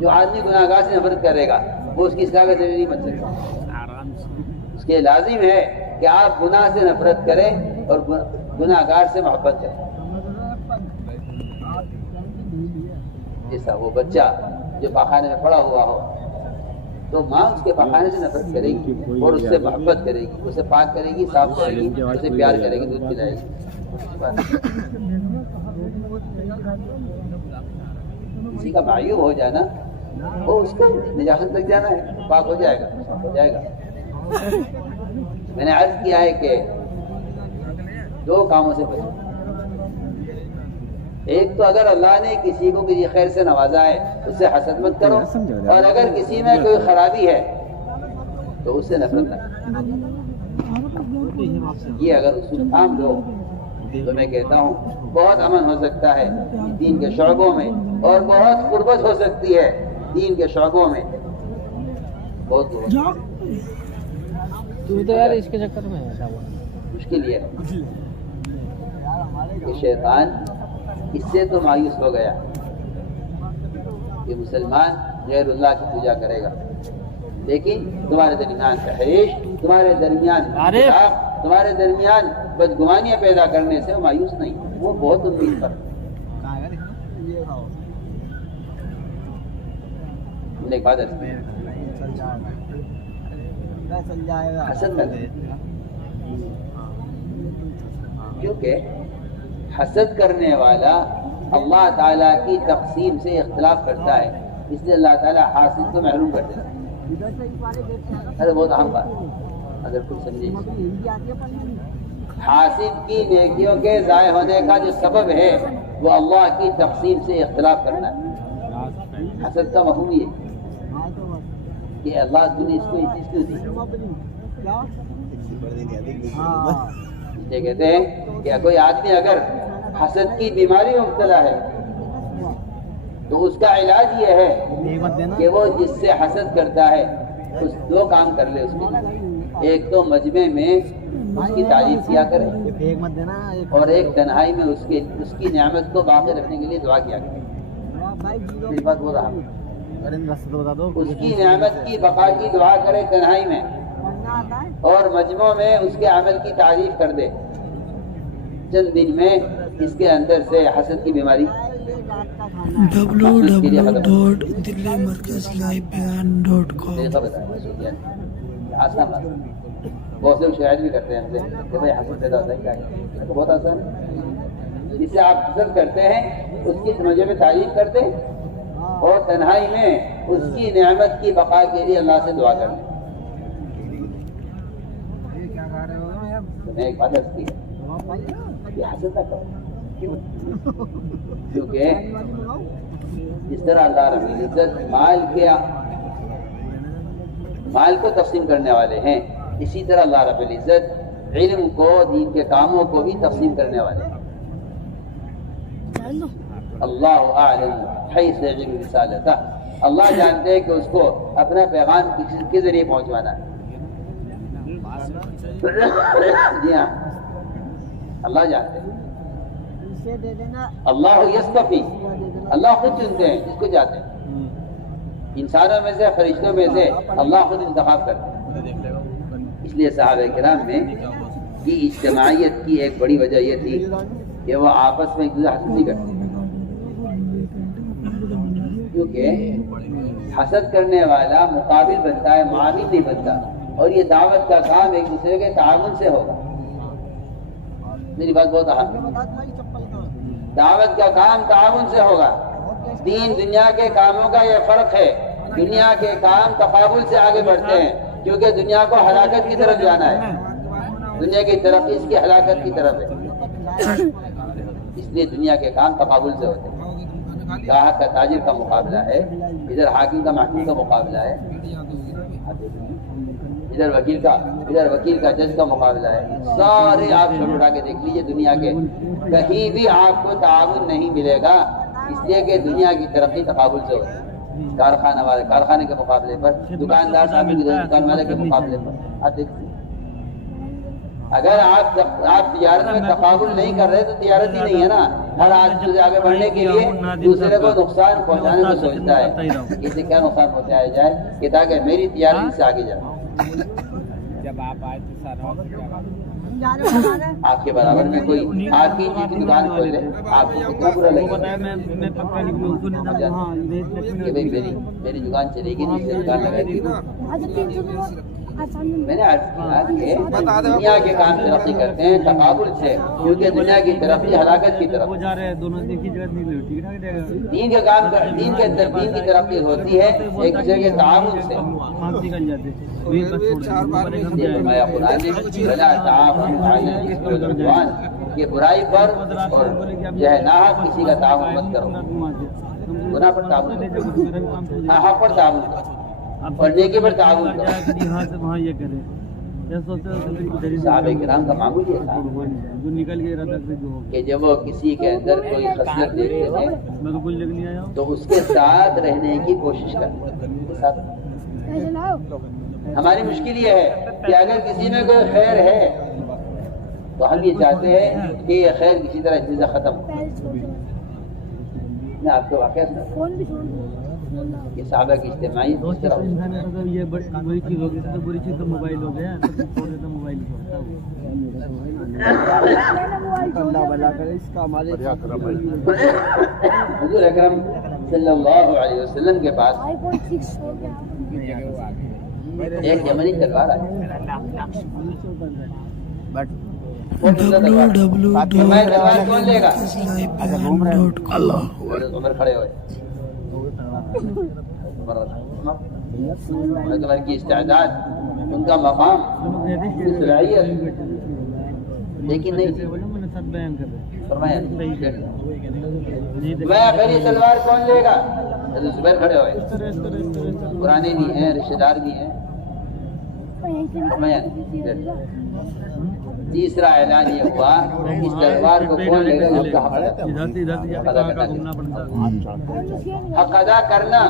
جو آدمی گناہگار سے نفرت کرے گا وہ اس کی اصلاح کا ذریعہ نہیں بن سکتا. اس کے لازم ہے کہ آپ گناہ سے نفرت کریں اور گناہگار سے محبت کریں. جیسا وہ بچہ جو پاخانے میں پڑا ہوا ہو تو ماں اس کے پاخانے سے نفرت کرے گی اور اس سے محبت کرے گی، اسے پاک کرے گی، صاف کرے گی، اسے پیار کرے گی، دودھ پلائے گی. کسی کا معیوب ہو جانا وہ اس کو نجاست لگ جانا ہے، پاک ہو جائے گا، ہو جائے گا. میں نے عرض کیا ہے کہ دو کاموں سے بچو. ایک تو اگر اللہ نے کسی کو کسی خیر سے نوازا ہے اس سے حسد مت کرو، اور اگر کسی میں کوئی خرابی ہے تو اس سے نفرت نہ کرو. یہ اگر اصول کام لو تو میں کہتا ہوں بہت امن ہو سکتا ہے دین کے شعبوں میں، اور بہت قربت ہو سکتی ہے دین کے شعبوں میں. بہت تو یار اس کے چکر میں مشکل یہ ہے کہ شیطان اس سے تو مایوس ہو گیا کہ مسلمان غیر اللہ کی پوجا کرے گا، لیکن تمہارے درمیان تحریش، تمہارے درمیان اختلاف، تمہارے درمیان بدگمانیاں پیدا کرنے سے وہ مایوس نہیں، وہ بہت امید پر. ایک بات حسد کرتے کیونکہ حسد کرنے والا اللہ تعالیٰ کی تقسیم سے اختلاف کرتا ہے، اس لیے اللہ تعالیٰ حاسد کو محروم کر دیتا ہے. ارے بہت اہم بات اگر کچھ سمجھے. حاسد کی نیکیوں کے ضائع ہونے کا جو سبب ہے وہ اللہ کی تقسیم سے اختلاف کرنا ہے. حسد کا مفہوم یہ کہ اللہ نے اس کو یہ چیز کیوں دی. یہ کہتے ہیں کہ کوئی آدمی اگر حسد کی بیماری میں مبتلا ہے تو اس کا علاج یہ ہے کہ وہ جس سے حسد کرتا ہے اس دو کام کر لے. اس میں ایک تو مجمع میں اس کی تعریف کیا کرے، اور ایک تنہائی میں اس کی نعمت کو باقی رکھنے کے لیے دعا کیا کرے. میری بات ہو رہا اس کی نعمت کی بقا کی دعا کرے تنہائی میں، اور مجمع میں اس کے عمل کی تعریف کر دے. چند دن میں اس کے اندر سے حسد کی بیماری آسان بات. بہت سے شاید بھی کرتے ہیں ہم سے کہ بھائی حسد پیدا ہوتا ہے کیا ہے، تو بہت آسان ہے. جس سے آپ حسد کرتے ہیں اس کی مجمع میں تعریف کرتے اور تنہائی میں اس کی نعمت کی بقا کے لیے اللہ سے دعا کرتے. میں ایک بات کی کہ حسد نہ کرو، کیونکہ جس طرح اللہ رب العزت مال کو تقسیم کرنے والے ہیں، اسی طرح اللہ رب العزت علم کو، دین کے کاموں کو بھی تقسیم کرنے والے ہیں. اللہ اعلم حیث یجعل رسالتہ، اللہ جانتے ہیں کہ اس کو اپنا پیغام کسی کے ذریعے پہنچوانا ہے. جی ہاں، اللہ جانتے ہیں. اللہ یصطفی، اللہ خود چنتے ہیں جس کو چاہتے ہیں. انسانوں میں سے، فرشتوں میں سے اللہ خود انتخاب کرتے ہیں. اس لیے صحابہ کرام میں کی اجتماعیت کی ایک بڑی وجہ یہ تھی کہ وہ آپس میں ایک دوسرے حسد نہیں کرتے، کیونکہ حسد کرنے والا مقابل بنتا ہے، معاون نہیں بنتا. اور یہ دعوت کا کام ایک دوسرے کے تعاون سے ہوگا. میری بات بہت اہم ہے. دعوت کا کام تعاون سے ہوگا. دین دنیا کے کاموں کا یہ فرق ہے. دنیا کے کام تقابل سے آگے بڑھتے ہیں کیونکہ دنیا کو ہلاکت کی طرف جانا ہے. دنیا کی ترقی اس کی ہلاکت کی طرف ہے، اس لیے دنیا کے کام تقابل سے ہوتے ہیں. گاہک کا تاجر کا مقابلہ ہے، ادھر حاکم کا محکوم کا مقابلہ ہے، ادھر وکیل کا جج کا مقابلہ ہے. سارے آپ شروع اٹھا کے دیکھ لیجیے دنیا کے، کہیں بھی آپ کو تعاون نہیں ملے گا، اس لیے کہ دنیا کی ترقی تقابل سے ہوتی ہے. کارخانہ والے کارخانے کے مقابلے پر، دکاندار صاحب کی دکان والے کے مقابلے پر. آپ دیکھتے اگر آپ تجارت میں تقابل نہیں کر رہے تو تجارت ہی نہیں ہے نا. ہر آدمی سے آگے بڑھنے کے لیے دوسرے کو نقصان پہنچانے کو سوچتا ہے کہ اسے کیا نقصان پہنچایا جائے کہ تاکہ میری تجارت سے آگے جائے. جب آپ آئے تو سارا آپ کے برابر میں کوئی آپ کی چیز کی دکان کھول لے آپ کو کتنا برا لگے کہ بھائی میری دکان چلے گی نہیں سے دکان لگائے گی. میں نے عرض کیا کہ دنیا کے کام ترقی کرتے ہیں تقابل سے کیونکہ دنیا کی ترقی ہلاکت کی طرف. دین کے کام دین کے اندر دین کی ترقی ہوتی ہے ایک دوسرے کے تعاون سے. فرمایا قرآن نے ولا تعاونوا علی الاثم والعدوان کہ برائی پر اور جو ہے ناحق کسی کا تعاون مت کرو. گناہ پر تعاون کرو, حق پر تعاون کرو اور نیکی پر تعاون کرو. صحابہ کرام کا معمول یہ تھا کہ جب وہ کسی کے اندر کوئی خصلت دیکھتے تھے تو اس کے ساتھ رہنے کی کوشش کرتے تھے. ہماری مشکل یہ ہے کہ اگر کسی میں کوئی خیر ہے تو ہم یہ چاہتے ہیں کہ یہ خیر کسی طرح چیزیں ختم ہو. میں آپ کو واقعہ سنا کہ صحابہ کی اجتماعی اس طرح حضور اکرم صلی اللہ علیہ وسلم کے پاس ایک یمنی تلوار آئی. کون لے گا؟ عمر کھڑے ہوئے. عمر کی استعداد ان کا مقام صلاحیت لیکن نہیں. فرمایا میں پہلی تلوار کون لے گا؟ زبیر کھڑے ہوئے. پرانے بھی ہیں رشتے دار بھی ہیں. تیسرا اعلان یہ ہوا اس تلوار کو کون لے گا جس کا حق ادا کرنا.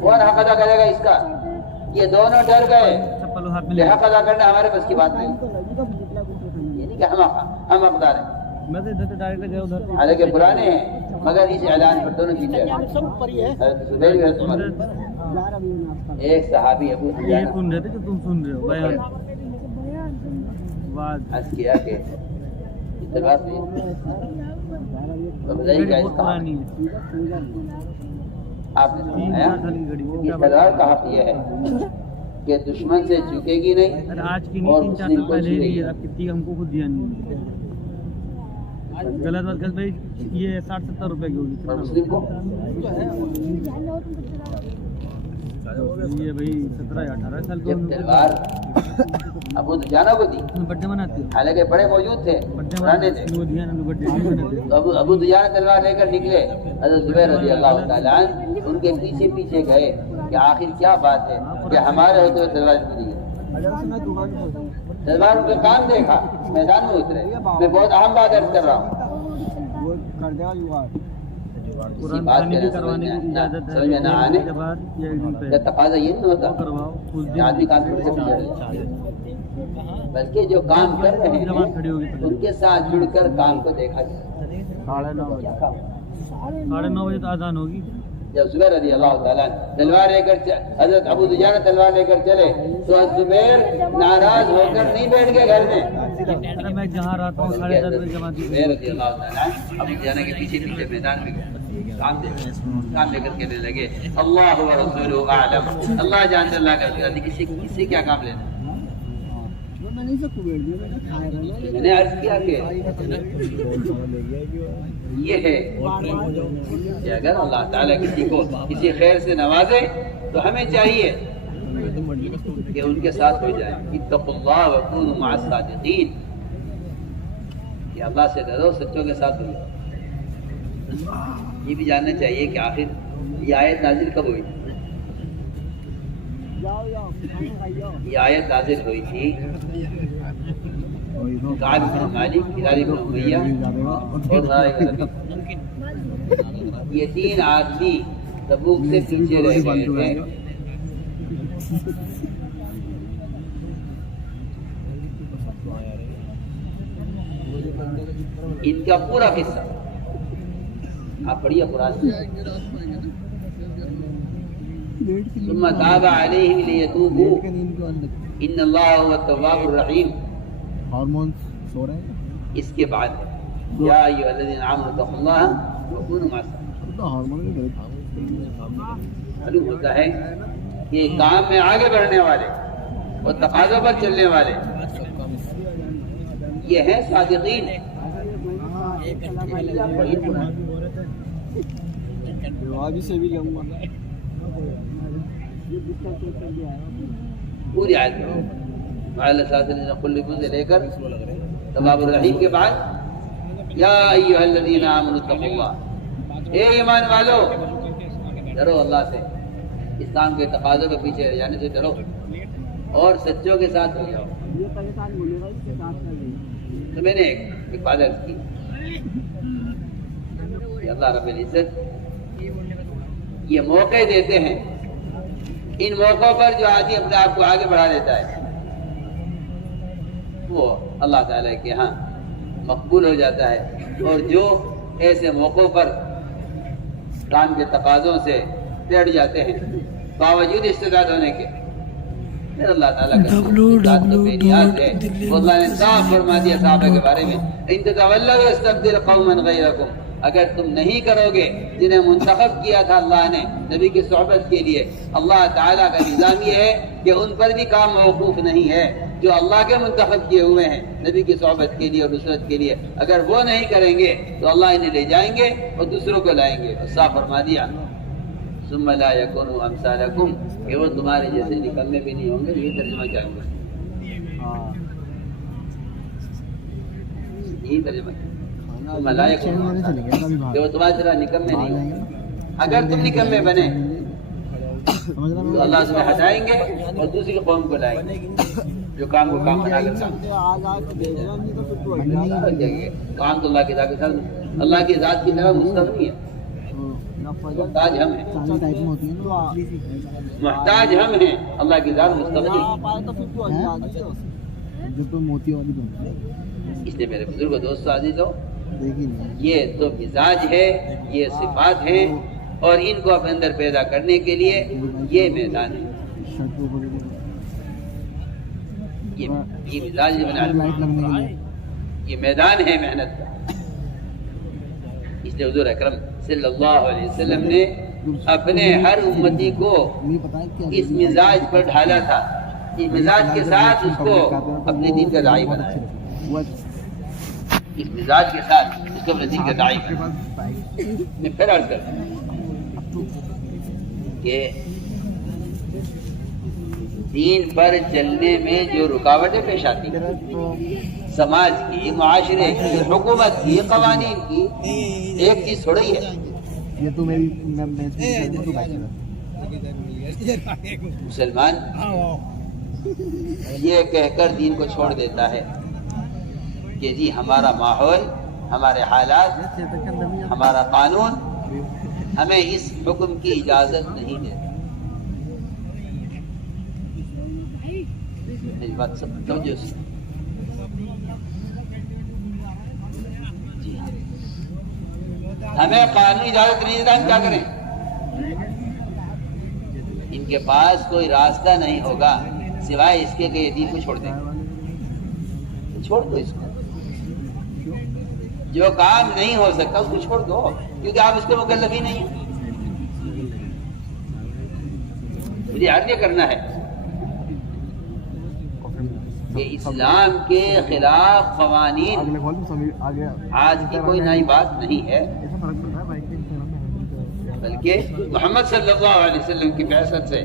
کون حق ادا کرے گا اس کا؟ یہ دونوں ڈر گئے کہ حق ادا کرنا ہمارے بس کی بات نہیں. یہ نہیں کہ ہم حقدار ہیں حالانکہ پرانے ہیں مگر اس اعلان پر دونوں پیچھے. ایک صحابی ابو عرض کیا کہ آپ نے فرمایا کہ تلوار کا حق یہ ہے کہ دشمن سے چکے گی نہیں اور مسلم کو چھوئے گی. غلط بات بھائی یہ 60-70 روپے کی ہوگی اور مسلم کو یہ بھائی 17-18 سال جب تلوار ابو دجانہ کو دی بڈے مناتے حالانکہ بڑے موجود تھے پرانے تھے تو ابو دجانہ تلوار لے کر نکلے. حضرت زبیر رضی اللہ تعالیٰ عنہ ان کے پیچھے پیچھے گئے کہ آخر کیا بات ہے کہ ہمارے ہوتے ہوئے تلوار کو دی. تلواروں کے کام دیکھا میدان میں اترے. میں بہت اہم بات عرض کر رہا ہوں. کسی بات کے سمجھ میں نہ آنے کا تقاضا یہ نہیں ہوتا کہ آدمی کام کرنے سے پیچھے بلکہ جو کام کر رہے ہیں ان کے ساتھ جڑ کر کام کو دیکھا جائے. 9:30 بجے تو اذان ہوگی. جب زبیر رضی اللہ تعالیٰ تلوار لے کر حضرت ابو دجانہ تلوار لے کر چلے تو زبیر ناراض ہو کر نہیں بیٹھ گئے گھر میں. میں جہاں رہتا ہوں 10:30 بجے جماعت زبیر رضی اللہ تعالیٰ ابو دجانہ کے پیچھے پیچھے میدان میں کام لے کر کہنے لگے اللہ و رسولہ اعلم. اللہ جانتا اللہ کرتے کس سے کیا کام لینا. میں نے عرض کیا کہ یہ ہے کہ اگر اللہ تعالیٰ کسی کو کسی خیر سے نوازے تو ہمیں چاہیے کہ ان کے ساتھ ہو جائے. اتقوا اللہ وکونوا مع الصادقین کہ اللہ سے ڈرو سچوں کے ساتھ ہو جائے. یہ بھی جاننا چاہیے کہ آخر یہ آیت نازل کب ہوئی. یہ آیت نازل ہوئی تھی کعب بن مالک ہلال بن امیہ اور زرارہ بن ربیعہ یہ 3 آدمی تبوک سے پیچھے رہ گئے تھے. ان کا پورا قصہ آپ پڑھیے قرآن ثم تاب علیہم لیتوبوا ان اللہ هو التواب الرحیم. ہارمونز سو رہے ہیں اس کے بعد یا ایھا الذین آمنوا اتقوا اللہ وکونوا مع الصادقین. تو ہارمون معلوم ہوتا ہے کہ کام میں آگے بڑھنے والے اور تقاضوں پر چلنے والے یہ ہیں صادقین. سے بھی لوں گا پوری آیت وعلی الذین قلبوا سے لے کر تواب الرحیم کے بعد یا ایھا الذین آمنوا اتقوا اللہ، اے ایمان والو ڈرو اللہ سے، اسلام کے تقاضوں کے پیچھے رہ جانے سے ڈرو اور سچوں کے ساتھ ہو جاؤ. تو میں نے ایک بات عرض کی کہ اللہ رب العزت یہ موقع دیتے ہیں، ان موقعوں پر جو آدمی اپنے آپ کو آگے بڑھا دیتا ہے وہ اللہ تعالیٰ کے ہاں مقبول ہو جاتا ہے، اور جو ایسے موقعوں پر کام کے تقاضوں سے ٹیڑھ جاتے ہیں باوجود استعداد ہونے کے، پھر اللہ تعالیٰ کا ذات تو بے نیاز ہے. اللہ نے صاف فرما دیا صحابہ کے بارے میں ان تتولوا یستبدل قوما غیرکم، اگر تم نہیں کرو گے جنہیں منتخب کیا تھا اللہ نے نبی کی صحبت کے لیے. اللہ تعالیٰ کا نظام یہ ہے کہ ان پر بھی کام موقوف نہیں ہے جو اللہ کے منتخب کیے ہوئے ہیں نبی کی صحبت کے لیے اور نصرت کے لیے. اگر وہ نہیں کریں گے تو اللہ انہیں لے جائیں گے اور دوسروں کو لائیں گے. اور صاف فرما دیا ثم لا يكونوا امثالكم، کہ وہ تمہارے جیسے نکلنے بھی نہیں ہوں گے. یہ ترجمہ کیا ہوا؟ یہی ترجمہ ثم لا يكونوا کہ وہ تمہاری طرح نکمے نہیں ہوں گے. اگر تم نکمے بنے تو اللہ سے ہٹائیں گے اور دوسری قوم کو لائیں گے جو کام کو کام بنا کر کام تو اللہ کی ذات کے ساتھ، اللہ کی ذات کی طرح مستغنی ہے. محتاج ہم ہیں، محتاج ہم ہیں، اللہ کی ذات مستغنی. اس لیے میرے بزرگ دوست عزیزو یہ تو مزاج ہے، یہ صفات ہیں، اور ان کو اپنے اندر پیدا کرنے کے لیے یہ میدان ہے. یہ مزاج یہ میدان ہے محنت کا. اس لیے حضور اکرم صلی اللہ علیہ وسلم نے اپنے ہر امتی کو اس مزاج پر ڈھالا تھا. اس مزاج کے ساتھ اس کو اپنے دین کا داعی بنایا. اس مزاج کے ساتھ اس کو اپنے دین کا داعی بنایا. میں پھر عرض کرتا ہوں کہ دین پر چلنے میں جو رکاوٹیں پیش آتی ہیں سماج کی، معاشرے کی، حکومت کی، قوانین کی، ایک چیز تھوڑی ہے. مسلمان یہ کہہ کر دین کو چھوڑ دیتا ہے کہ جی ہمارا ماحول، ہمارے حالات، ہمارا قانون ہمیں اس حکم کی اجازت نہیں دیتا. میری بات سمجھو. ہمیں قانونی اجازت نہیں دیتا، ہم کیا کریں؟ ان کے پاس کوئی راستہ نہیں ہوگا سوائے اس کے کہ یہ دین کو چھوڑ دیں. چھوڑ دو اس کو. جو کام نہیں ہو سکتا اس کو چھوڑ دو، کیونکہ آپ اس کے مکلف ہی نہیں ہیں. مجھے عرض یہ کرنا ہے کہ اسلام کے خلاف قوانین آج کی کوئی نئی بات نہیں ہے، بلکہ محمد صلی اللہ علیہ وسلم کی بعثت سے،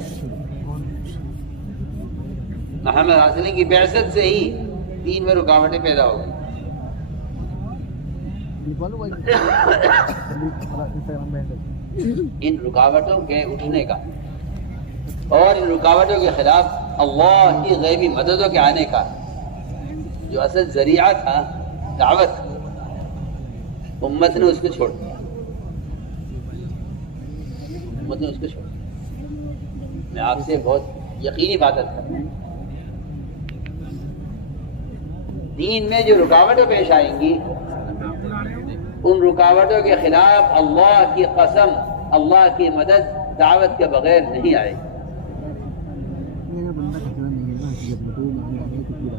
محمد صلی اللہ علیہ وسلم کی بعثت سے ہی دین میں رکاوٹیں پیدا ہو گئی. ان رکاوٹوں کے اٹھنے کا اور ان رکاوٹوں کے خلاف اللہ کی غیبی مددوں کے آنے کا جو اصل ذریعہ تھا دعوت، امت نے اس کو چھوڑ دیا. امت نے اس کو چھوڑ دیا. میں آپ سے بہت یقینی بات کرتا ہوں دین میں جو رکاوٹیں پیش آئیں گی ان رکاوٹوں کے خلاف اللہ کی قسم اللہ کی مدد دعوت کے بغیر نہیں آئے گی.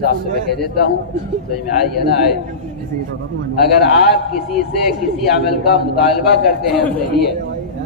صاف سے میں کہہ دیتا ہوں سمجھ میں آئے یا نہ آئے. اگر آپ کسی سے کسی عمل کا مطالبہ کرتے ہیں اپنے لیے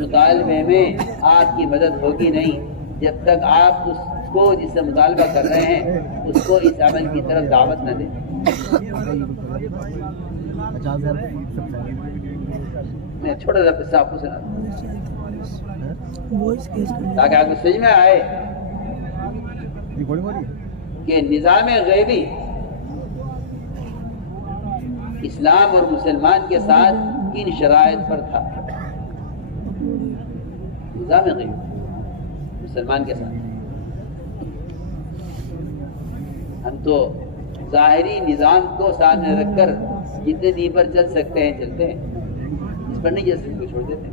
مطالبے میں آپ کی مدد ہوگی نہیں جب تک آپ اس کو جس سے مطالبہ کر رہے ہیں اس کو اس عمل کی طرف دعوت نہ دیں. میں چھوٹا سا قصہ آپ کو سنا تاکہ آپ کو سمجھ میں آئے کہ نظام غیبی اسلام اور مسلمان کے ساتھ کن شرائط پر تھا. نظام غیبی مسلمان کے ساتھ ہم تو ظاہری نظام کو سامنے رکھ کر جتنے دین پر چل سکتے ہیں چلتے ہیں, اس پر نہیں چل سکتے چھوڑ دیتے ہیں.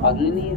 قانونی نہیں ہے.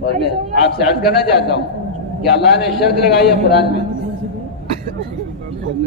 اور میں آپ سے عرض کرنا چاہتا ہوں کہ اللہ نے شرط لگائی ہے قرآن میں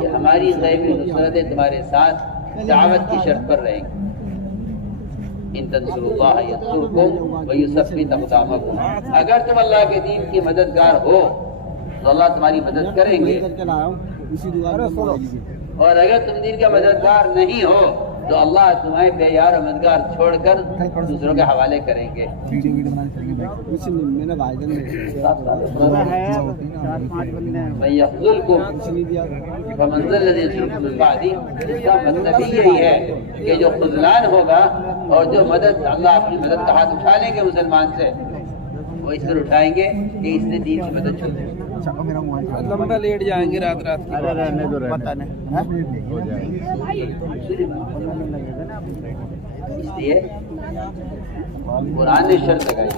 کہ ہماری غیبی نصرتیں تمہارے ساتھ دعوت کی شرط پر رہیں گی. ان تنصروا اللہ ینصرکم ویثبت اقدامکم. اگر تم اللہ کے دین کی مددگار ہو تو اللہ تمہاری مدد کریں گے, کر کے لایا ہوں اسی دکان میں. اور اگر تم دین کا مددگار نہیں ہو تو اللہ تمہیں بے یار و مددگار چھوڑ کر دوسروں کے حوالے کریں گے. کچھ نہیں میں نے بھائی جان من یخذلکم کچھ نہیں دیا. فمن ذا الذی ینصرکم من بعدی. اس کا مطلب یہی ہے کہ جو خذلان ہوگا اور جو مدد اللہ اپنی مدد کا ہاتھ اٹھا لیں گے مسلمان سے وہ اس پر اٹھائیں گے کہ اس نے دین کی مدد چھوڑ دی. لمبا لیٹ جائیں گے رات رات پتہ اس لیے قرآن نے شرط لگائی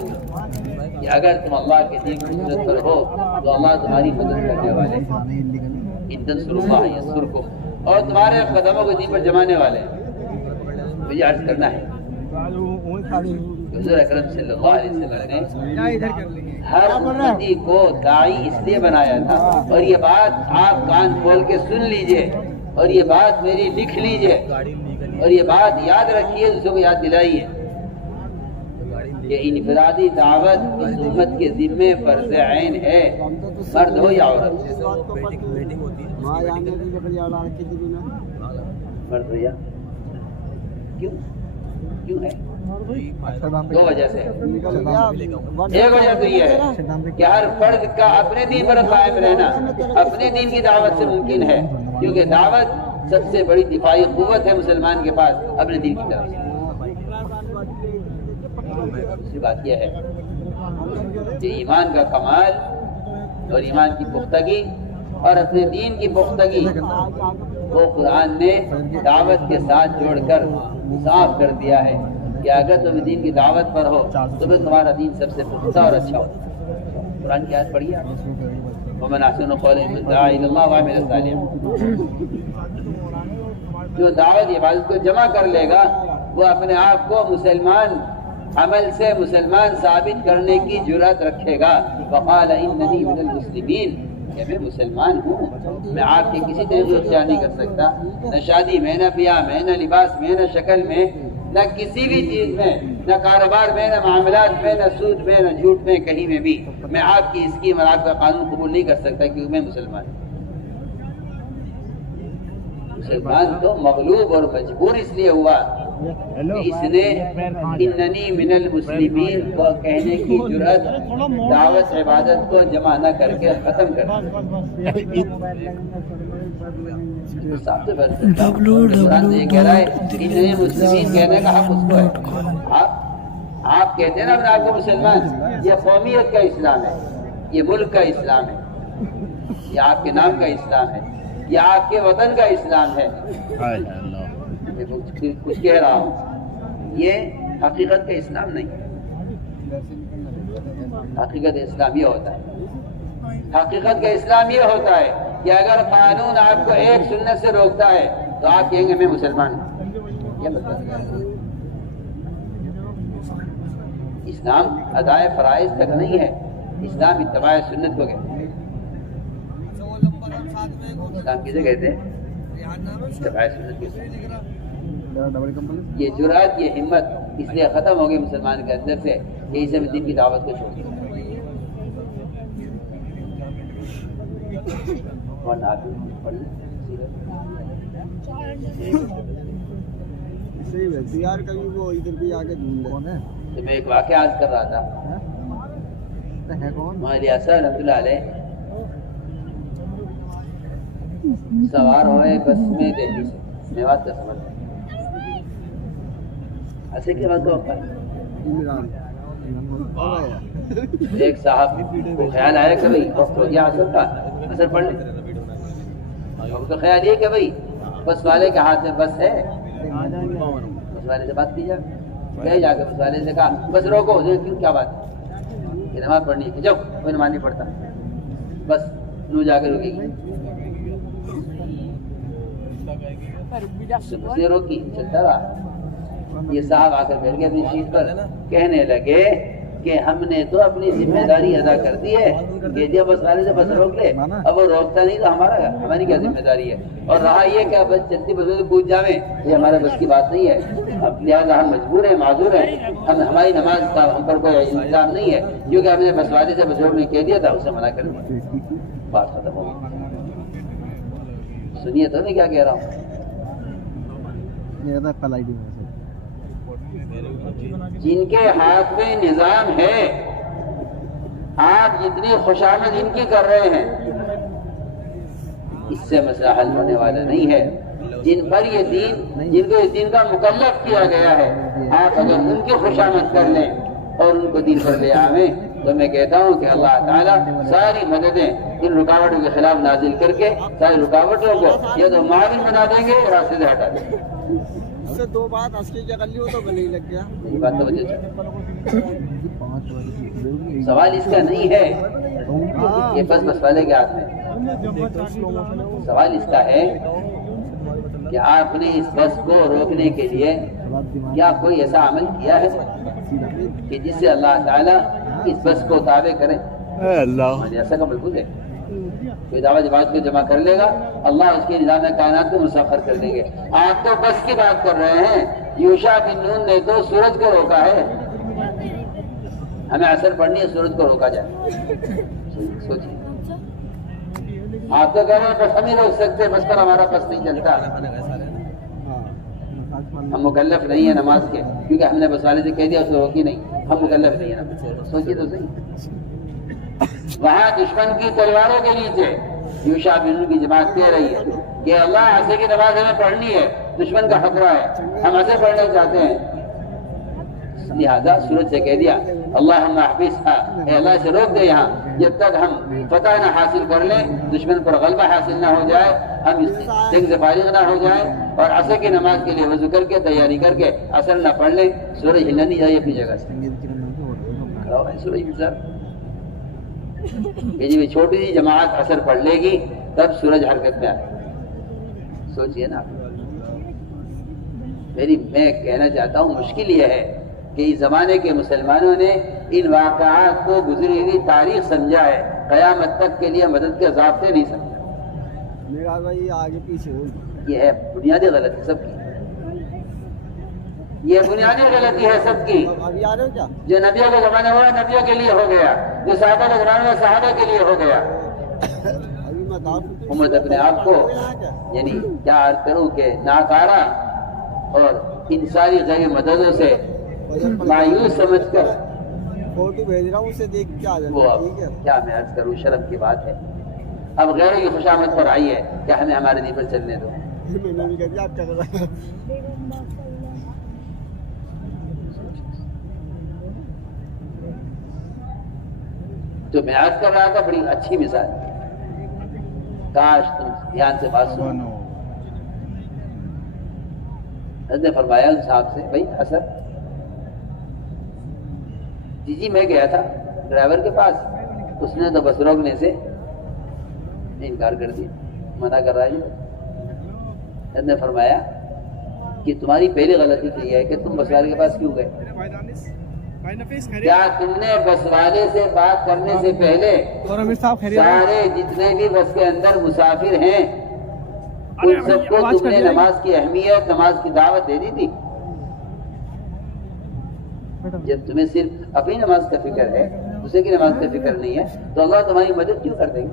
کہ اگر تم اللہ کے دین کی مدد پر ہو تو اللہ تمہاری مدد کرنے والے ہیں. ان تنصروا اللہ ینصرکم, اور تمہارے قدموں کو دین پر جمانے والے ہیں. مجھے عرض کرنا ہے حضور اکرم صلی اللہ علیہ وسلم نے ہر امتی کو داعی اس لیے بنایا تھا, اور یہ بات آپ کان کھول کے سن لیجئے اور یہ بات میری لکھ لیجئے اور یہ بات یاد رکھیے, دوسروں کو یاد دلائیے کہ انفرادی دعوت اس امت کے ذمے فرض عین ہے, مرد ہو یا عورت. وہاں جانے کی بڑی اولاد کی دنیا مرد ہو یا کیوں ہے دو وجہ سے. ایک وجہ تو یہ ہے کہ ہر فرد کا اپنے دین پر قائم رہنا اپنے دین کی دعوت سے ممکن ہے, کیونکہ دعوت سب سے بڑی دفاعی قوت ہے مسلمان کے پاس اپنے دین کی طرف سے. دوسری بات یہ ہے کہ ایمان کا کمال اور ایمان کی پختگی اور اپنے دین کی پختگی وہ قرآن نے دعوت کے ساتھ جوڑ کر صاف کر دیا ہے کہ اگر تم دین کی دعوت پر ہو تو پھر تمہارا دین سب سے پختہ اور اچھا ہو. قرآن کی آیت پڑھیے ومن احسن قولا ممن دعا الی اللہ وعمل صالحا. جو دعوت عبادت کو جمع کر لے گا وہ اپنے آپ کو مسلمان عمل سے مسلمان ثابت کرنے کی جرات رکھے گا. وقال اننی من المسلمین, کہ میں مسلمان ہوں, میں آپ کے کسی طریقے اختیار نہیں کر سکتا, نہ شادی میں, نہ بیاہ میں, نہ لباس میں, نہ شکل میں, نہ کسی بھی چیز میں, نہ کاروبار میں, نہ معاملات میں, نہ سود میں, نہ جھوٹ میں, کہیں میں بھی میں آپ کی اسکیم اور آپ کا قانون قبول نہیں کر سکتا کیونکہ میں مسلمان ہوں. مسلمان تو مغلوب اور مجبور اس لیے ہوا کہ اس نے اننی من المسلمین کو کہنے کی جرأت دعوت عبادت کو جمع نہ کر کے ختم کر دی. قرآن یہ کہہ رہا ہے اننی مسلمین کہنے کا حق اس کو ہے. آپ کہتے ہیں نا اپنے آپ کو مسلمان, یہ قومیت کا اسلام ہے, یہ ملک کا اسلام ہے, یہ آپ کے نام کا اسلام ہے, یہ آپ کے وطن کا اسلام ہے. کچھ کہہ رہا ہوں, یہ حقیقت کا اسلام نہیں. حقیقت اسلام یہ ہوتا ہے, حقیقت کا اسلام یہ ہوتا ہے کہ اگر قانون آپ کو ایک سنت سے روکتا ہے تو آپ کہیں گے میں مسلمان ہوں. یہ مطلب اسلام ادائے فرائض تک نہیں ہے، اسلام اتباع سنت کو کہتے ہیں۔ اسلام کسے کہتے ہیں؟ اتباع سنت کو۔ یہ جرأت، یہ ہمت اس لیے ختم ہو گئی مسلمان کے اندر سے کہ اسے بھی دین کی دعوت کو چھوڑ دیا۔ یار کبھی وہ ادھر بھی آ کے کون ہے؟ تو میں ایک واقعہ عرض کر رہا تھا، مولانا اثر رحمۃ اللہ علیہ سوار ہوئے بس میں دہلی سے میوات کا سفر ہے، ایسے کے بعد ایک صاحب کو خیال آیا کہ بھائی وقت ہو گیا اثر کا، اثر پڑھ لیں۔ تو خیال یہ کہ بھائی بس والے کے ہاتھ میں بس ہے، بس والے سے بات کی جائے، گئے جا کے بس والے سے کہا بس روکو، کیوں کیا بات کہ نماز پڑھنی ہے، جب کوئی نماز نہیں پڑھتا، بس نو جا کے رکے گی، مجھے روکی چلتا رہا۔ یہ صاحب آ کر بیٹھ گئے اپنی سیٹ پر، کہنے لگے کہ ہم نے تو اپنی ذمہ داری ادا کر دی ہے کہ جب بس والے سے بس روک لے، اب وہ روکتا نہیں تو ہماری کیا ذمہ داری ہے؟ اور رہا یہ کہ بس چلتی بسوں سے پوچھ جاویں، یہ ہمارے بس کی بات نہیں ہے، اب لہٰذا ہم مجبور ہیں، معذور ہیں، ہماری نماز کا ہم پر کوئی انتظام نہیں ہے، کیونکہ ہم نے بس والے سے بس روکنے کہہ دیا تھا، اسے منع کر دیا، بات ختم ہو گئی۔ سنیے تو میں کیا کہہ رہا ہوں۔ جن کے ہاتھ میں نظام ہے، آپ جتنی خوشامد ان کی کر رہے ہیں، اس سے مسئلہ حل ہونے والا نہیں ہے۔ جن پر یہ دین، جن کو اس دین کا مکلف کیا گیا ہے، آپ اگر ان کی خوشامد کر لیں اور ان کو دین پر لے آویں تو میں کہتا ہوں کہ اللہ تعالیٰ ساری مددیں ان رکاوٹوں کے خلاف نازل کر کے ساری رکاوٹوں کو یا تو معاون بنا دیں گے یا راستے سے ہٹا دیں گے۔ اس سے دو بات اس کی جگہ لی ہو تو نہیں لگ گیا۔ یہ بات تو وجہ سوال اس کا نہیں ہے یہ بس والے کے ہاتھ میں، سوال اس کا ہے کہ آپ نے اس بس کو روکنے کے لیے کیا کوئی ایسا عمل کیا ہے کہ جس سے اللہ تعالیٰ اس بس کو تابع کرے؟ ایسا کا بالکل ہے، کوئی دعوت جماعت کو جمع کر لے گا، اللہ اس کے نظام کائنات کو مسخر کر دیں گے۔ آپ تو بس کی بات کر رہے ہیں، یوشع بن نون نے تو سورج کو روکا ہے، ہمیں اثر پڑنی ہے سورج کو روکا جائے، سوچیے۔ آپ تو کہہ رہے ہیں بس ہم ہی روک سکتے، بس پر ہمارا بس نہیں چلتا، ہم مکلف نہیں ہیں نماز کے، کیونکہ ہم نے بس والے سے کہہ دیا اسے روکی نہیں، ہم مکلف نہیں ہیں۔ سوچیے تو صحیح، وہاں دشمن کی تلواروں کے نیچے یوشع بن نون کی جماعت کہہ رہی ہے کہ اللہ عصر کی نماز ہمیں پڑھنی ہے، دشمن کا خطرہ ہے، ہم عصر پڑھنا چاہتے ہیں، لہذا سورج سے کہہ دیا اللہم احبسھا، اے اللہ سے روک دے یہاں جب تک ہم فتح نہ حاصل کر لیں، دشمن پر غلبہ حاصل نہ ہو جائے، ہم اس جنگ سے فارغ نہ ہو جائیں اور عصر کی نماز کے لیے وضو کر کے تیاری کر کے عصر نہ پڑھ لیں، سورج ہلنا نہیں چاہیے اپنی جگہ سے۔ سورج صاحب یہ جب چھوٹی سی جماعت عصر پڑھ لے گی تب سورج حرکت میں آئے، سوچئے نا۔ میں کہنا چاہتا ہوں مشکل یہ ہے کہ اس زمانے کے مسلمانوں نے ان واقعات کو گزری ہوئی تاریخ سمجھا ہے، قیامت تک کے لیے مدد کے ضابطے نہیں سمجھا۔ میرا بھائی آگے پیچھے یہ ہے بنیادی غلطی سب کی، یہ بنیادی غلطی ہے سب کی۔ ابھی آ رہے ہو کیا؟ جو نبیوں کے زمانے میں نبیوں کے لیے ہو گیا، جو صحابہ کے زمانے میں صحابہ کے لیے ہو گیا۔ ابھی میں امت اپنے آپ کو یعنی کیا عرض کروں کہ ناکارہ اور ان ساری غیر مددوں سے مایوس سمجھ کر فوٹو بھیج رہا ہوں، اسے دیکھ کے آ وہ جانا، اب ٹھیک ہے؟ کیا میں عرض کروں، شرم کی بات ہے۔ اب غیروں کی خوشامد پر آئی ہے کہ ہمیں ہمارے دین پر چلنے دو۔ میں نے بھی کہہ دیا آپ کیا کر رہے ہیں؟ تو میں عرض کر رہا تھا بڑی اچھی مثال، کاش تم دھیان سے بات سنو۔ حضرت نے فرمایا ان صاحب سے بھائی اثر، جی میں گیا تھا ڈرائیور کے پاس، اس نے تو بس روکنے سے انکار کر دیا، منع کر رہا ہے۔ حضرت نے فرمایا کہ تمہاری پہلی غلطی تو یہ ہے کہ تم بس والے کے پاس کیوں گئے؟ کیا تم نے بس والے سے بات کرنے سے پہلے سارے جتنے بھی بس کے اندر مسافر ہیں ان سب کو تم نے نماز کی اہمیت، نماز کی دعوت دے دی تھی؟ جب تمہیں صرف اپنی نماز کا فکر ہے، دوسرے کی نماز کا فکر نہیں ہے، تو اللہ تمہاری مدد کیوں کر دیں گے؟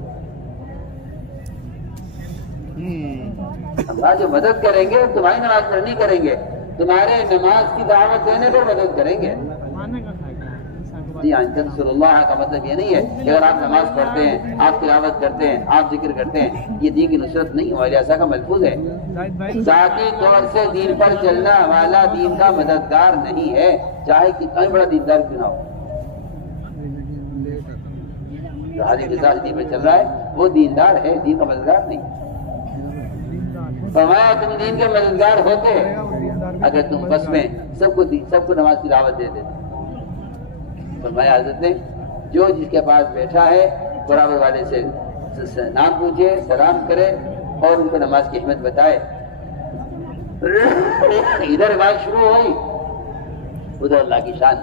اللہ جو مدد کریں گے تمہاری نماز پر نہیں کریں گے، تمہارے نماز کی دعوت دینے پر مدد کریں گے۔ جی ہاں، تنصر اللہ کا مطلب یہ نہیں ہے کہ اگر آپ نماز پڑھتے ہیں، آپ تلاوت کرتے ہیں، آپ ذکر کرتے ہیں، یہ دین کی نصرت نہیں، ہمارے ایسا کا ملفوظ ہے۔ ذاتی طور سے دین پر چلنا والا دین کا مددگار نہیں ہے، چاہے کتنا بڑا دیندار کیوں نہ ہو۔ جو حالی مزاج دین پر چل رہا ہے وہ دیندار ہے، دین کا مددگار نہیں۔ فرمایا تم دین کے مددگار ہوتے اگر تم بس میں سب کو نماز کی دعوت دے دیتے۔ فرمایا حضرت نے جو جس کے پاس بیٹھا ہے برابر والے سے نام پوچھے، سلام کرے اور ان کو نماز کی اہمیت بتائے۔ ادھر بات شروع ہوئی، ادھر اللہ کی شان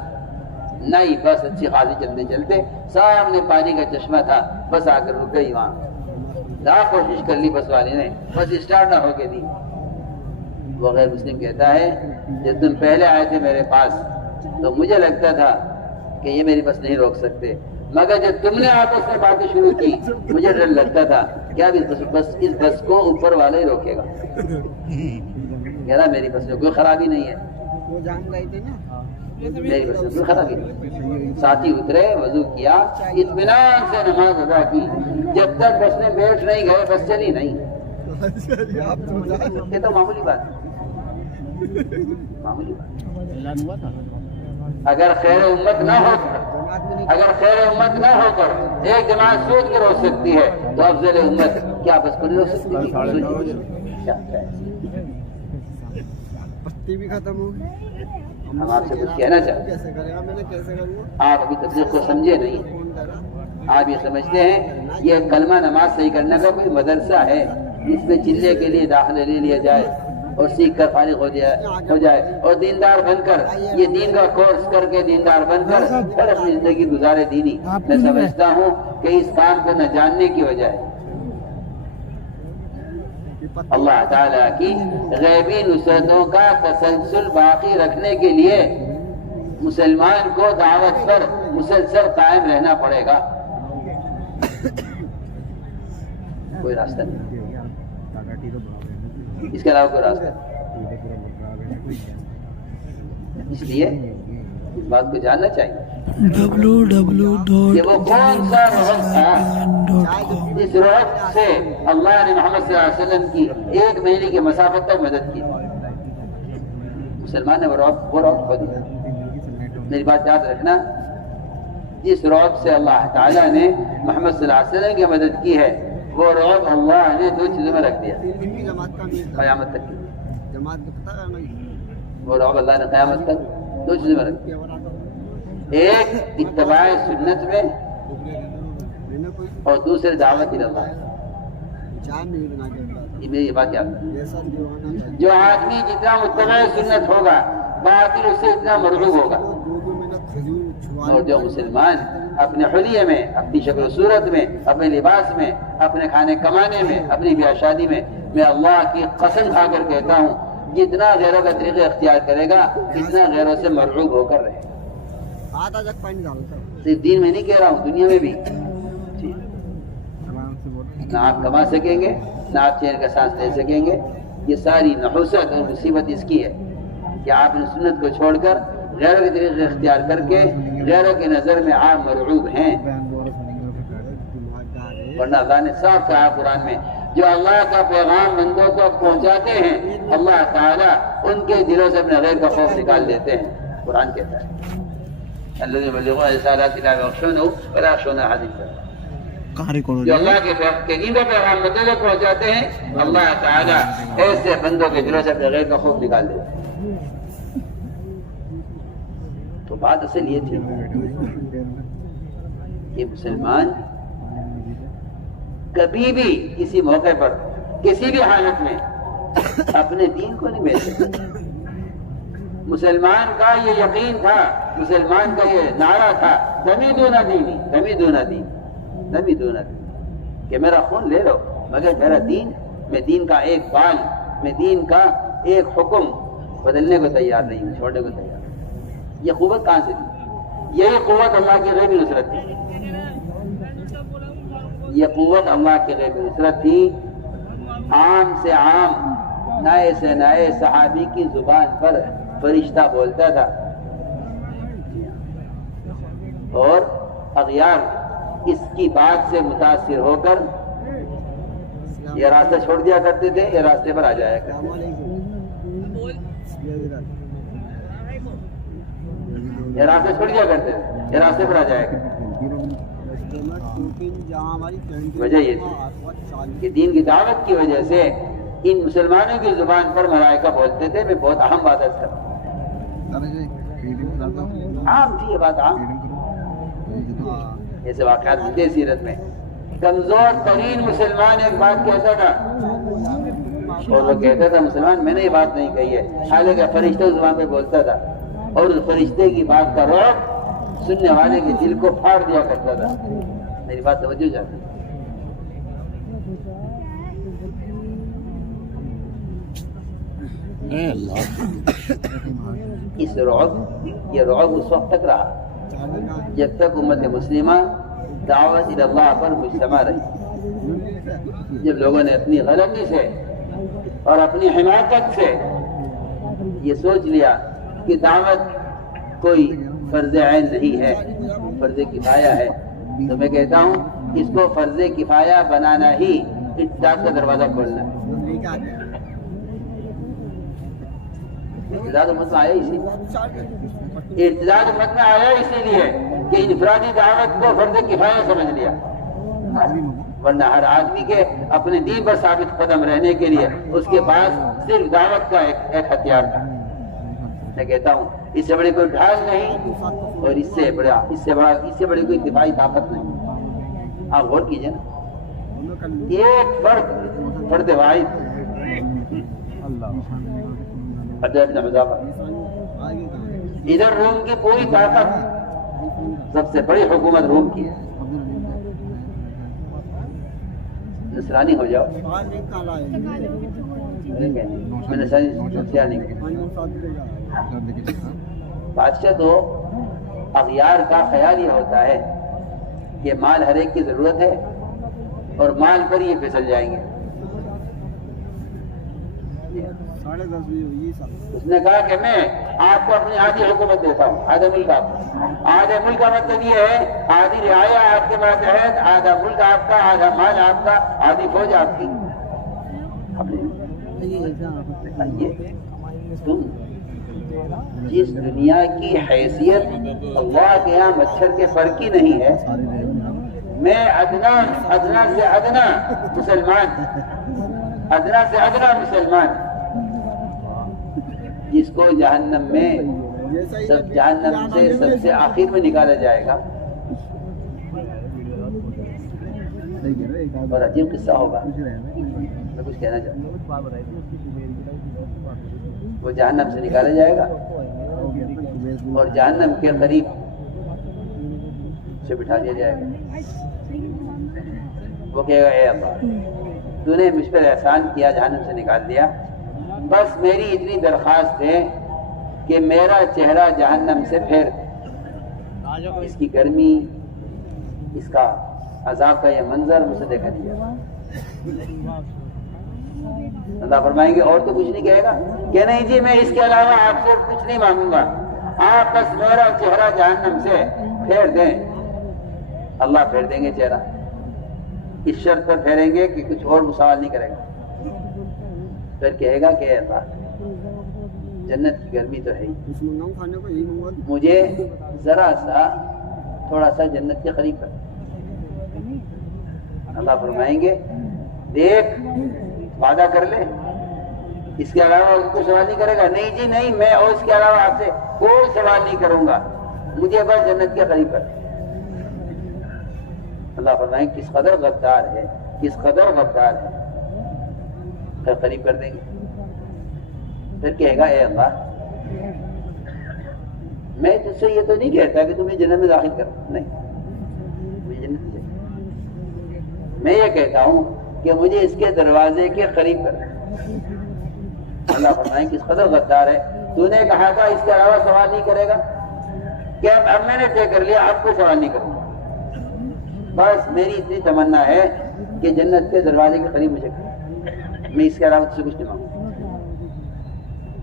نہیں، بس اچھی خاصی چلتے چلتے سامنے پانی کا چشمہ تھا، بس آ کر رک گئی وہاں۔ لاکھ کوشش کر لی بس والے نے، بس اسٹارٹ نہ ہو کے دی۔ وہ غیر مسلم کہتا ہے جب تم پہلے آئے تھے میرے پاس تو مجھے لگتا تھا کہ یہ میری بس نہیں روک سکتے، مگر جب تم نے آپس میں باتیں شروع کی مجھے ڈر لگتا تھا کیا اس بس کو اوپر والا ہی روکے گا۔ کہہ رہا میری بس میں کوئی خرابی نہیں ہے، میری بس میں کوئی خرابی نہیں۔ ساتھی اترے، وضو کیا، اطمینان سے نماز ادا کی، جب تک بس میں بیٹھ نہیں گئے بس چلی نہیں۔ یہ تو معمولی بات ہے، معمولی بات۔ اگر خیر امت نہ ہو کر ایک جماعت سوچ کر ہو سکتی ہے تو افضل امت کیا بس کو نہیں ہو سکتی؟ پتی بھی ختم ہو گئی۔ ہم آپ سے کچھ کہنا چاہتے ہیں، آپ ابھی تبلیغ کو سمجھے نہیں۔ آپ یہ سمجھتے ہیں یہ کلمہ نماز صحیح کرنے کا کوئی مدرسہ ہے جس میں چلے کے لیے داخلہ لے لیا جائے اور سیکھ کر فارغ ہو جائے اور دیندار بن کر یہ دین کا کورس کر کے دیندار بن کر پھر اپنی زندگی گزارے دینی۔ میں سمجھتا ہوں کہ اس کام کو نہ جاننے کی وجہ ہے۔ اللہ تعالیٰ کی غیبی نصرتوں کا تسلسل باقی رکھنے کے لیے مسلمان کو دعوت پر مسلسل قائم رہنا پڑے گا، کوئی راستہ نہیں، اس کے علاوہ کوئی راستہ نہیں۔ اس لیے اس بات کو جاننا چاہیے کہ وہ کون سا روح تھا جس روح سے اللہ نے محمد صلی اللہ علیہ وسلم کی 1 مہینے کی مسافت تک مدد کی۔ مسلمان نے وہ روح کھو دی۔ میری بات یاد رکھنا، جس روح سے اللہ تعالیٰ نے محمد صلی اللہ علیہ وسلم کی مدد کی ہے وہ روح اللہ نے 2 چیزوں میں رکھ دیا قیامت تک کی۔ وہ روح اللہ نے قیامت تک 2 چیزوں میں رکھ دیا، ایک اتباع سنت میں اور دوسرے دعوت اللہ۔ یہ میری بات یاد رکھنا، جو آدمی جتنا متبع سنت ہوگا باطل اس سے اتنا مرغوب ہوگا، اور جو مسلمان اپنے حلیے میں، اپنی شکل و صورت میں، اپنے لباس میں، اپنے کھانے کمانے میں، اپنی بیاہ شادی میں، میں اللہ کی قسم کھا کر کہتا ہوں جتنا غیروں کا طریقہ اختیار کرے گا اتنا غیروں سے مرغوب ہو کر رہے گا۔ صرف دین میں نہیں کہہ رہا ہوں، دنیا میں بھی۔ نہ آپ کما سکیں گے، نہ آپ چین کا سانس لے سکیں گے۔ یہ ساری نحوست اور مصیبت اس کی ہے کہ آپ نے سنت کو چھوڑ کر غیروں کے طریقے اختیار کر کے غیروں کی نظر میں آپ مرعوب ہیں۔ ورنہ اللہ نے صاف کہا قرآن میں جو اللہ کا پیغام بندوں کو پہنچاتے ہیں اللہ تعالیٰ ان کے دلوں سے اپنے غیر کا خوف نکال دیتے ہیں۔ قرآن کہتا ہے الذين يبلغون رسالات الله ويخشونه ولا يخشون احد جو اللہ کے دین کا پیغام بندوں کو پہنچاتے ہیں اللہ تعالیٰ ایسے بندوں کے دلوں سے اپنے غیر کا خوف نکال دیتے ہیں۔ تو بات اصل یہ تھی کہ مسلمان کبھی بھی کسی موقع پر کسی بھی حالت میں اپنے دین کو نہیں بیچ سکتے۔ مسلمان کا یہ یقین تھا، مسلمان کا یہ نعرہ تھا، دمی دون دینی، دمی دون دین، دمی دون دین، کہ میرا خون لے لو مگر میرا دین، میں دین کا ایک بال، میں دین کا ایک حکم بدلنے کو تیار نہیں ہوں، چھوڑنے کو تیار نہیں۔ یہ قوت کہاں سے دی؟ یہی قوت اللہ کی غیبی نصرت تھی، یہ قوت اللہ کی غیبی نصرت تھی۔ عام سے عام، نئے سے نئے صحابی کی زبان پر فرشتہ بولتا تھا، اور اغیار اس کی بات سے متاثر ہو کر یہ راستہ چھوڑ دیا کرتے تھے، یہ راستے پر آ جایا کرتے تھے، یہ راستے چھوڑ دیا کرتے تھے، یہ راستے پر آ جایا کرتے تھے۔ وجہ یہ تھی کہ دین کی دعوت کی وجہ سے ان مسلمانوں کی زبان پر ملائکہ بولتے تھے۔ میں بہت اہم بات ہے، عام تھی یہ بات، عام ایسے واقعات ہوتے سیرت میں۔ کمزور ترین مسلمان ایک بات کہتا تھا، اور وہ کہتا تھا مسلمان میں نے یہ بات نہیں کہی ہے، حالانکہ فرشتہ زبان پہ بولتا تھا، اور اس فرشتے کی بات کا رعب سننے والے کے دل کو پھاڑ دیا کرتا تھا۔ میری بات توجہ چاہتی، اس رعب، یہ رعب اس وقت تک رہا جب تک امت مسلمہ دعوت اللہ پر مجتمع رہی۔ جب لوگوں نے اپنی غلطی سے اور اپنی حماقت سے یہ سوچ لیا کہ دعوت کوئی فرض عین نہیں ہے، فرض کفایہ ہے، تو میں کہتا ہوں اس کو فرض کفایہ بنانا ہی ارتداد کا دروازہ کھولنا ہے۔ ارتداد امت میں آیا اسی ارتداد امت میں آیا اسی لیے کہ انفرادی دعوت کو فرض کفایہ سمجھ لیا، ورنہ ہر آدمی کے اپنے دین پر ثابت قدم رہنے کے لیے اس کے پاس صرف دعوت کا ایک ہتھیار تھا۔ میں کہتا ہوں اس سے بڑی کوئی ڈھال نہیں، اور اس سے بڑی کوئی دفاعی طاقت نہیں۔ آپ غور کیجئے نا، ایک فرد واحد ادھر روم کی پوری طاقت، سب سے بڑی حکومت روم کی ہے، نصرانی ہو جاؤ، میں نصرانی بادشاہ تو اغیار کا خیال یہ ہوتا ہے کہ مال ہر ایک کی ضرورت ہے اور مال پر یہ پھسل جائیں گے۔ اس نے کہا کہ میں آپ کو اپنی آدھی حکومت دیتا ہوں، آدھا ملک آپ کا۔ آدھا ملک کا مطلب یہ ہے آدھی رعایا آپ کے ماتحت، آدھا ملک آپ کا، آدھا مال آپ کا، آدھی فوج آپ کی۔ تم جس دنیا کی حیثیت اللہ کے یہاں مچھر کے فرق ہی نہیں ہے، میں ادنا سے ادنا مسلمان جس کو جہنم سے سب سے آخر میں نکالا جائے گا، اور عجیب قصہ ہوگا، میں کچھ کہنا چاہتا ہوں۔ وہ جہنم سے نکالا جائے گا اور جہنم کے قریب سے بٹھا دیا جائے گا۔ وہ کہے گا اے اللہ تو نے مجھ پر احسان کیا، جہنم سے نکال دیا، بس میری اتنی درخواست ہے کہ میرا چہرہ جہنم سے پھیر، اس کی گرمی، اس کا عذاب کا یہ منظر مجھے دیکھا دیا۔ اللہ فرمائیں گے اور تو کچھ نہیں کہے گا کہ نہیں جی میں اس کے علاوہ آپ سے کچھ نہیں مانگوں گا، آپ بس میرا چہرہ جہنم سے پھیر دیں۔ اللہ پھیر دیں گے چہرہ، اس شرط پر پھیریں گے کہ کچھ اور سوال نہیں کرے گا۔ پھر کہے گا کہ اے اللہ جنت کی گرمی تو ہے ہی، مجھے ذرا سا تھوڑا سا جنت کے قریب کر۔ اللہ فرمائیں گے دیکھ وعدہ کر لے، اس کے علاوہ اس کو سوال نہیں کرے گا۔ نہیں جی نہیں، میں اور اس کے علاوہ آپ سے کوئی سوال نہیں کروں گا، مجھے بس جنت کے قریب کر۔ اللہ فرمائیں کس قدر غدار ہے، کس قدر غدار ہے، پھر قریب کر دیں گے۔ پھر کہے گا اے اللہ میں تجھ سے یہ تو نہیں کہتا کہ تمہیں جنت میں داخل کر، نہیں، مجھے جنت نہیں چاہیے، میں یہ کہتا ہوں کہ مجھے اس کے دروازے کے قریب کر۔ اللہ فرمائیں کس قدر غدار ہے، تو نے کہا تھا اس کے علاوہ سوال نہیں کرے گا، کہ اب میں نے طے کر لیا اب کوئی سوال نہیں کروں گا، بس میری اتنی تمنا ہے کہ جنت کے دروازے کے قریب مجھے کر، میں اس کے علاوہ سے کچھ نہیں مانگوں۔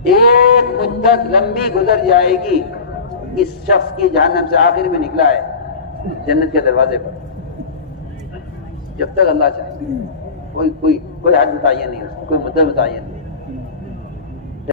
ایک مدت لمبی گزر جائے گی اس شخص کی جہنم سے آخر میں نکلا ہے جنت کے دروازے پر، جب تک اللہ چاہے، کوئی حد متعین نہیں، اس کی کوئی مدت متعین نہیں۔